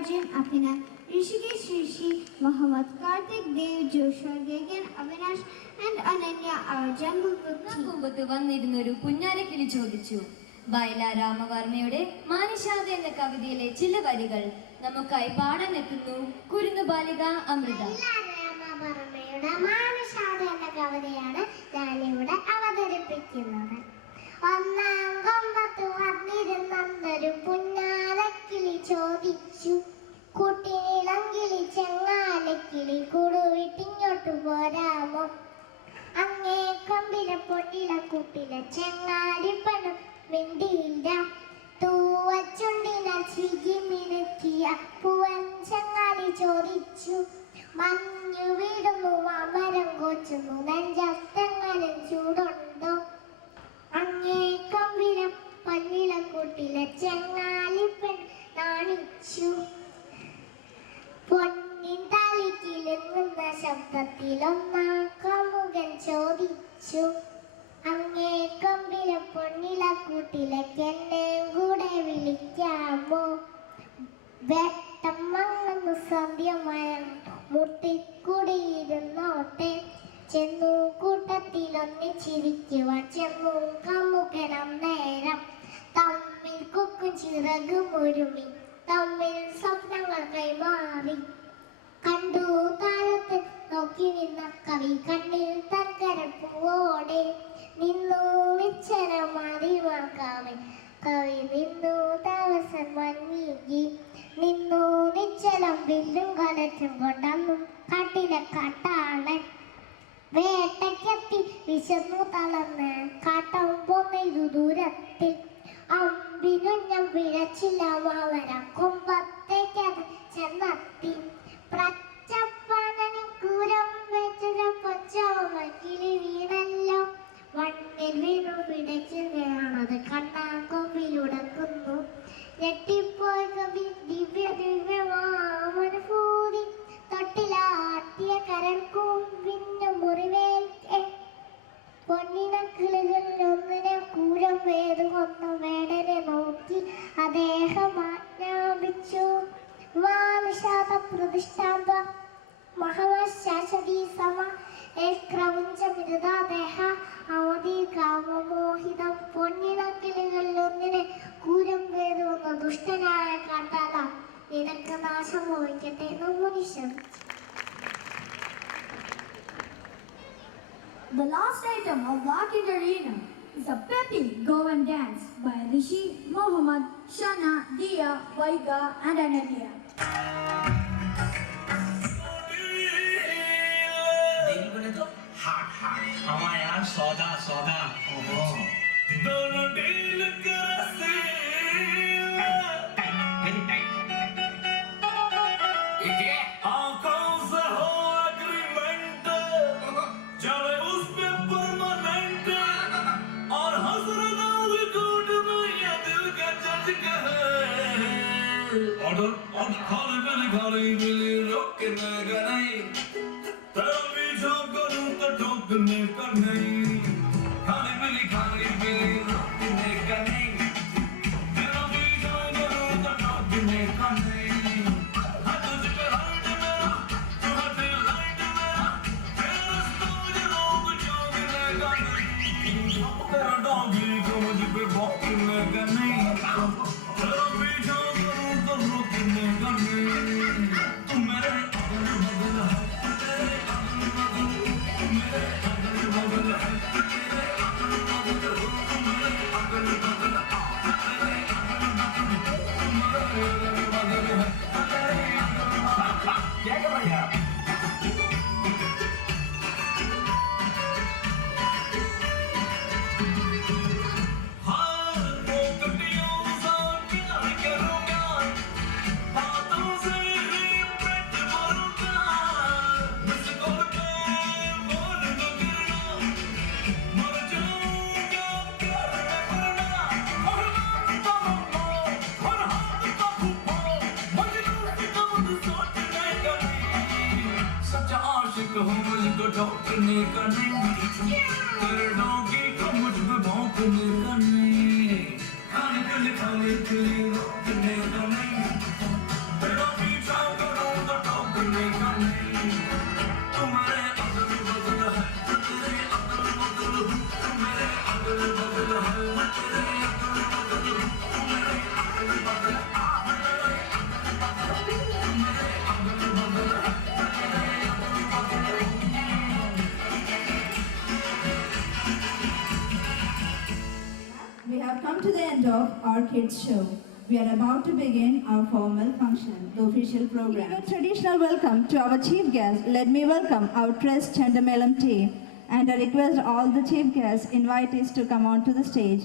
Arjun, Abhinav, Rishikesh Rishi, Mohammad Karthik, Dev, Joshua, Gagan, Avinash, and Ananya are Jungle Book Kombathu വന്നിരുന്നൊരു പുന്നാരക്കിളി ചോദിച്ചു. ബൈല രാമവർമ്മയുടെ മാനിഷാദ എന്ന കവിതയിലെ ചില വരികൾ നമുക്കായി പാടാൻ എത്തുന്നു കുരുന്നു ബാലിക അമൃത. രാമവർമ്മയുടെ മാനിഷാദ എന്ന കവിതയാണ് ഞാനിവിടെ അവതരിപ്പിക്കുന്നത്. ഒന്നാം കൊമ്പത്ത് വന്നിരുന്നൊരു പുന്നാരക്കിളി ചോദിച്ചു, കുട്ടിയിളങ്കിളി ചെങ്ങാലക്കിളി കൂടുവിട്ടിങ്ങോട്ട് പോരാമോ? അങ്ങേ കൊമ്പിലെ പൊട്ടില കൂട്ടിലെ ചെങ്ങാലിപ്പണം മിണ്ടിയില്ല. തൂവച്ചുണ്ടിനാൽ ചികി മിനുക്കിയ പൂവൻ ചെങ്ങാലി ചോദിച്ചു, മഞ്ഞു വീടുന്നു മരം കൊച്ചുന്നു നെഞ്ചത്തെങ്ങനും ചൂടുണ്ടോ? അങ്ങേ കൊമ്പിലെ പൊന്നില കൂട്ടിലെ ചെങ്ങാലിപ്പൺ നാണിച്ചു. പൊന്നിൻ തലിക്കിലുങ്ങുന്ന ശബ്ദത്തിലൊന്നാം കമുകൻ ചോദിച്ചു, അങ്ങേ കൊമ്പിലെ പൊന്നില കൂട്ടിലേക്ക് എന്നെയും കൂടെ വിളിക്കാമോ? വെട്ടം മങ്ങുന്നു സന്ധ്യമയം മുട്ടിക്കൂടിയിരുന്നോട്ടെ, ചെന്നു കൂട്ടത്തിലൊന്നിച്ചിരിക്കുവാൻ ചെന്നു കമുകനം നേരം. തമ്മിൽ കൊക്കും ചിറകും ഒരുമി തമ്മിൽ സ്വപ്നങ്ങൾ കൈമാറി. കണ്ടു താഴത്ത് നോക്കി നിന്ന കവി കണ്ണിൽ തർക്കരപ്പൂവോടെ നിന്നു നിശ്ചലമാതിമാക്കാവൻ കവി നിന്നു താമസൻ മഞ്ഞീകി നിന്നു നിശ്ചലം വില്ലും കലറ്റും കൊണ്ടന്നും കാട്ടിലെ കാട്ടാളൻ വേട്ടയ്ക്കെത്തി വിശന്നു തളർന്ന് കാട്ടം പൊന്നെയ്തു ദൂരത്തിൽ. അമ്പിനുഞ്ഞം പിഴച്ചില്ല മാവര കൊമ്പത്തേക്കത് ചെന്നെത്തി. പ്രച്ചപ്പനന് കൂരം വെച്ചൊരു പൊച്ചോമക്കിളി വീണല്ലോ, മണ്ണിൽ വീണു പിടയ്ക്കുന്നതാണത് കണ്ണാ കൊമ്പിലുടക്കുന്നു. ഞെട്ടിപ്പോയ കവി ദിവ്യ ദിവ്യമാമനുഭൂതി തൊട്ടിലാട്ടിയ കരൾ കൂമ്പിന്റെ മുറിവേൽക്കെ പൊന്നിന കിളികളിൽ ഒന്നിനെ കൂരം വേദുകൊന്ന വേടനെ നോക്കി അദ്ദേഹം ആജ്ഞാപിച്ചു, വാനിഷാദ പ്രതിഷ്ഠാമ്പ മഹവശാശ്വതി സമ ക്രൗഞ്ചമിരുതാദേഹ അവധി കാമമോഹിതം. പൊന്നിന കിളികളിൽ ഒന്നിനെ കൂരം വേദുകൊന്ന ദുഷ്ടനായ കാട്ടാല നിനക്ക് നാശം മോഹിക്കട്ടെ എന്ന് മനുഷ്യൻ. The last item of Walking Arena is a peppy Go and Dance by Rishi, Mohammad, Shana, Dia, Vaiga and Ananya. हमारा सौदा सौदा दोनों डील करसे आंखों से हो एग्रीमेंट चले उस पे परमानेंट और हजरत कोर्ट में ये दिल का जज कहे ऑर्डर और खाली मिली रोकने का नहीं तेरा पीछा करूं तो ठोकने का नहीं खाली मिली रोकने का नहीं तेरा पीछा करूं तो ठोकने का नहीं हाँ तुझ पे हाइट मेरा तू हटे लाइट मेरा तेरा रास्ता मुझे रोक चोकने का नहीं तेरा डॉगी को मुझ पे भौंकने का नहीं तेरा पीछा करूं तो रोकने का नहीं तू मेरे अगल बगल है मुझको ठोकने का नहीं तेरे डॉगी को मुझ पे भौंकने का नहीं खाने के लिए रोकने का नहीं our kids show. We are about to begin our formal function, the official program. With a traditional welcome to our chief guest, let me welcome our Trust Chandamelam team and I request all the chief guests invitees to come onto the stage.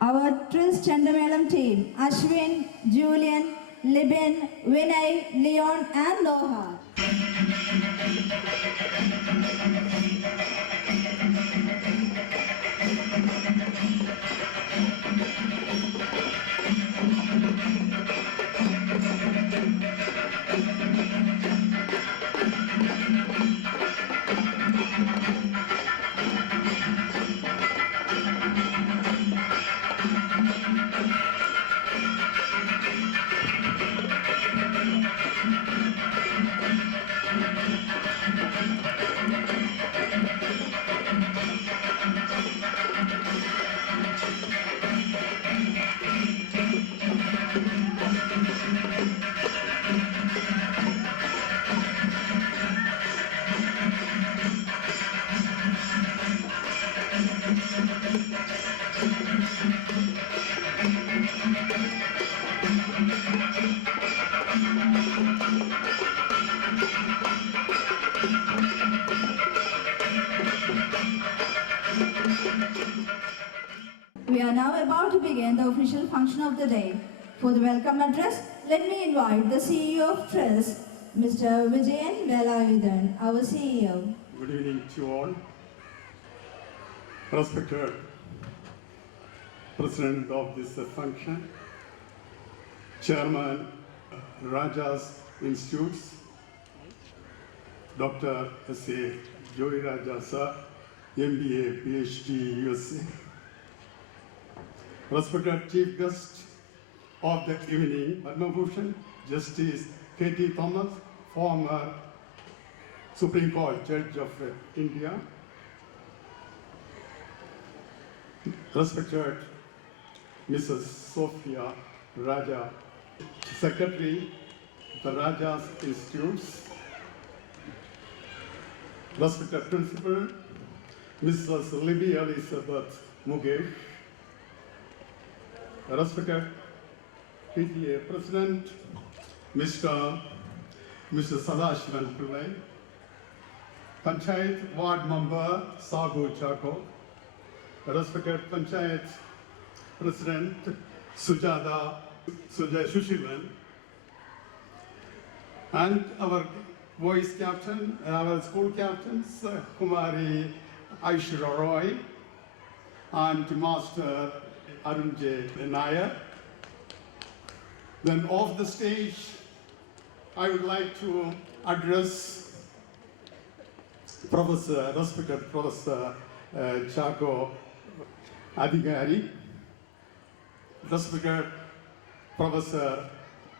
Our Trust Chandamelam team, Ashwin, Julian, Libin, Vinay, Leon and Noha. We are now about to begin the official function of the day. For the welcome address, let me invite the CEO of Trust, Mr. Vijayan Velayudan, our CEO. Good evening to all. Respected President of this function, Chairman Rajas Institutes, Dr. S.A. Joy Raja Sir, MBA, PhD, USA. Respected Chief Guest of the evening, Padma Bhushan, Justice K.T. Thomas, former Supreme Court Judge of India. Respected Mrs. Sophia Raja, Secretary, the Rajas Institutes. Respected Principal, Mrs. Libby Elizabeth Mugesh. Respected PTA President, Mr. Sadashivan Pillai, Panchayat Ward Member Sagu Chako, respected Panchayat President Sujay Shushilan, and our voice captain, our school captains, Kumari Aishwarya Roy, and Master Arun J. Nair. Then off the stage, I would like to address respected Professor Chako Adigari, respected Professor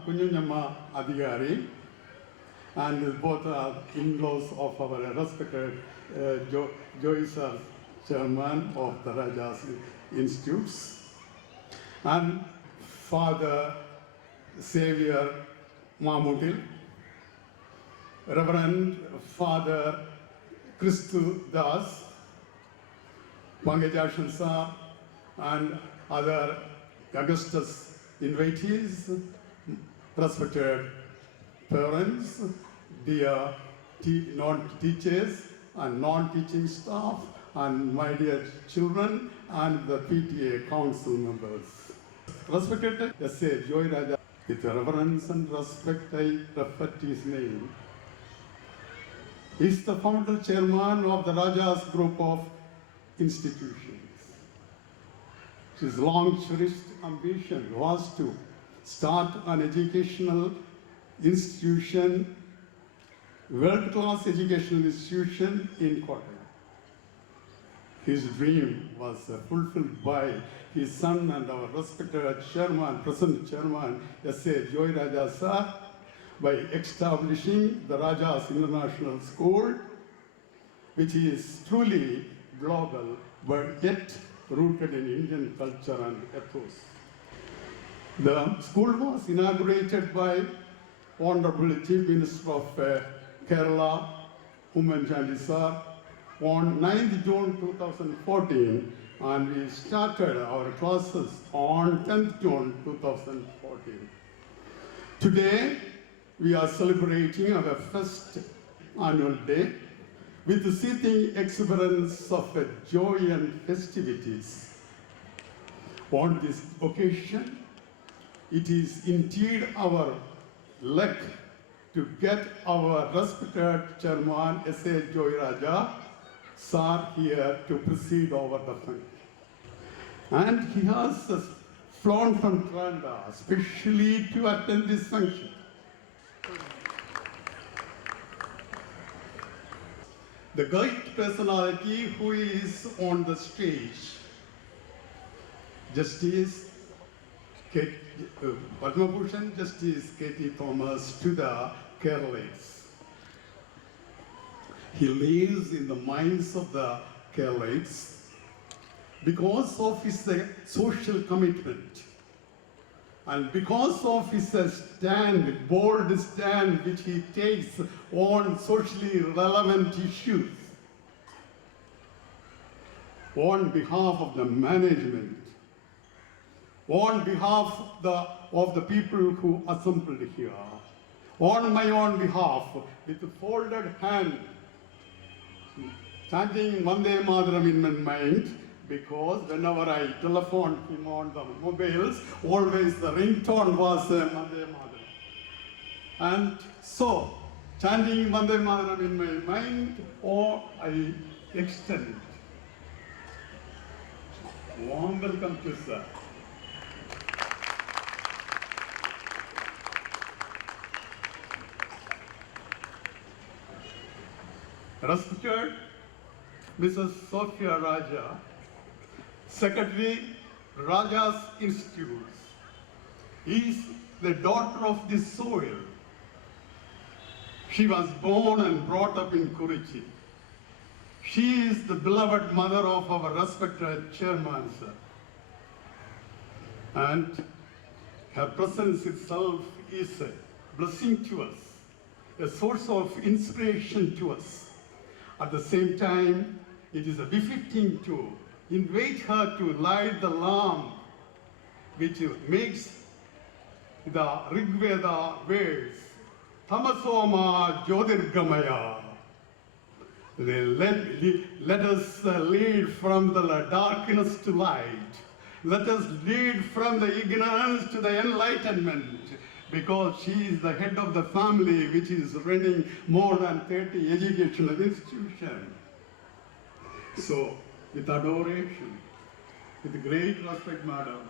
Kunyunyama Adigari, and both are in-laws of our respected Joyce, Chairman of the Rajas Institutes, and Father Xavier Mamutil, Reverend Father Christu Das, Pangajashan Sir, and other Augustus invitees, respected parents, dear non-teachers and non-teaching staff, and my dear children, and the PTA council members. Respected S.A. Joy Raja, with reverence and respect I refer to his name. He is the founder chairman of the Rajas group of institutions. His long cherished ambition was to start an educational institution, world-class educational institution in Kottayam. His dream was fulfilled by his son and our respected chairman, present chairman, S.A. Joy Raja Sir, by establishing the Rajas International School, which is truly global, but yet rooted in Indian culture and ethos. The school was inaugurated by Honorable Chief Minister of Kerala, Oommen Chandy Sir, on 9th June 2014 and we started our classes on 10th June 2014. Today, we are celebrating our first annual day with the seething exuberance of joy and festivities. On this occasion, it is indeed our luck to get our respected Chairman S.A. Joyraja sir here to preside over the function. And he has flown from Tranda specially to attend this function. The great personality who is on the stage, Justice Padma Bhushan Justice K.T. Thomas to the Keralites. He lives in the minds of the Keralites because of his social commitment and because of his stand, bold stand which he takes on socially relevant issues. On behalf of the management, on behalf of the people who assembled here, on my own behalf, with folded hand, chanting Vande Mataram in my mind, because whenever I telephoned him on the mobiles, always the ringtone was Vande Mataram. And so, chanting Vande Mataram in my mind, or I extend. Warm welcome to sir. Respected Mrs. Sophia Raja, Secretary, Raja's Institutes, is the daughter of this soil. She was born and brought up in Kurichi. She is the beloved mother of our respected chairman, sir. And her presence itself is a blessing to us, a source of inspiration to us. At the same time, it is befitting to invite her to light the lamp which makes the Rig Veda words, Tamasoma Jyotirgamaya. Let us lead from the darkness to light. Let us lead from the ignorance to the enlightenment, because she is the head of the family which is running more than 30 educational institutions. So, with adoration, with great respect, madam,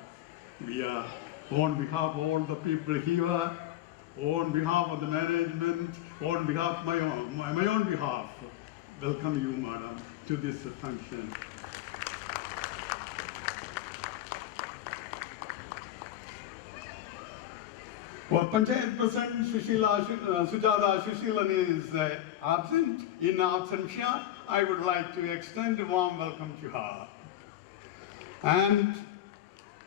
we are, on behalf of all the people here, on behalf of the management, on behalf of my own behalf, welcome you, madam, to this function. Our Panchayat President Sujata Sushilan is absent. In absentia, I would like to extend a warm welcome to her. And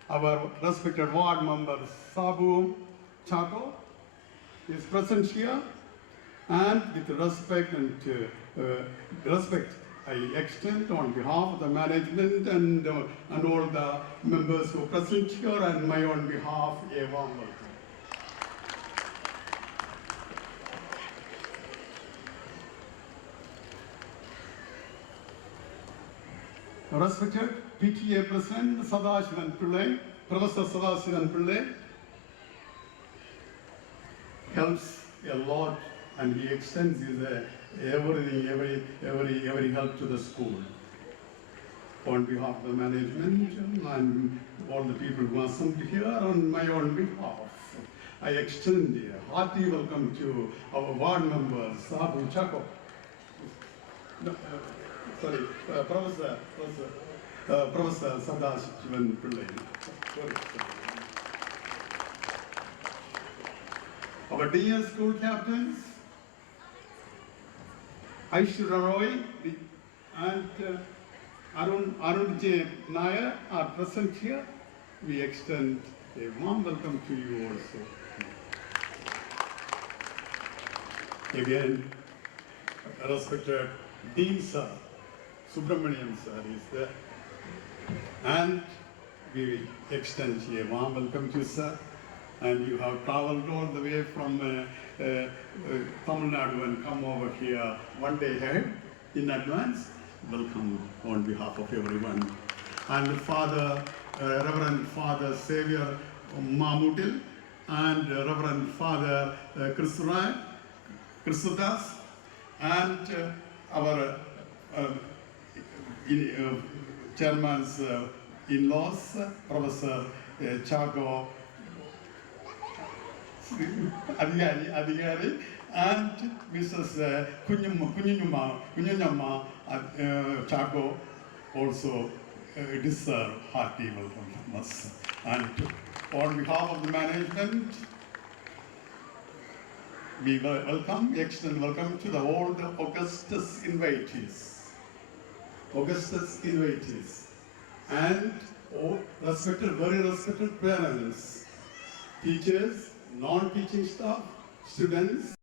our respected ward member Sabu Chako is present here. And with respect I extend on behalf of the management and all the members who are present here, and my own behalf, a warm welcome. Respected PTA President Sadashivan Pillai, Professor Sadashivan Pillai, helps a lot, and he extends his every help to the school. On behalf of the management and all the people who are assembled here, on my own behalf, I extend a hearty welcome to our ward member, Sabu Chako. Professor Sadashivan Pillai. Our dear school captains, Aishwarya Roy and Arun J. Nair are present here. We extend a warm welcome to you also. Again, respected Dean Sir, Subramaniam Sir is there. And we extend a warm welcome to you, sir. And you have traveled all the way from Tamil Nadu and come over here one day ahead in advance. Welcome on behalf of everyone. And Father, Reverend Father Xavier Mamutil and Reverend Father Christudas and our chairman's in-laws, Professor Chago Adigari and Mrs. Kunyanyama Chago also deserve hearty welcome from us. And on behalf of the management, we extend welcome to the old Augustus invitees. Augustus invitees and very respected parents, teachers, non-teaching staff, students,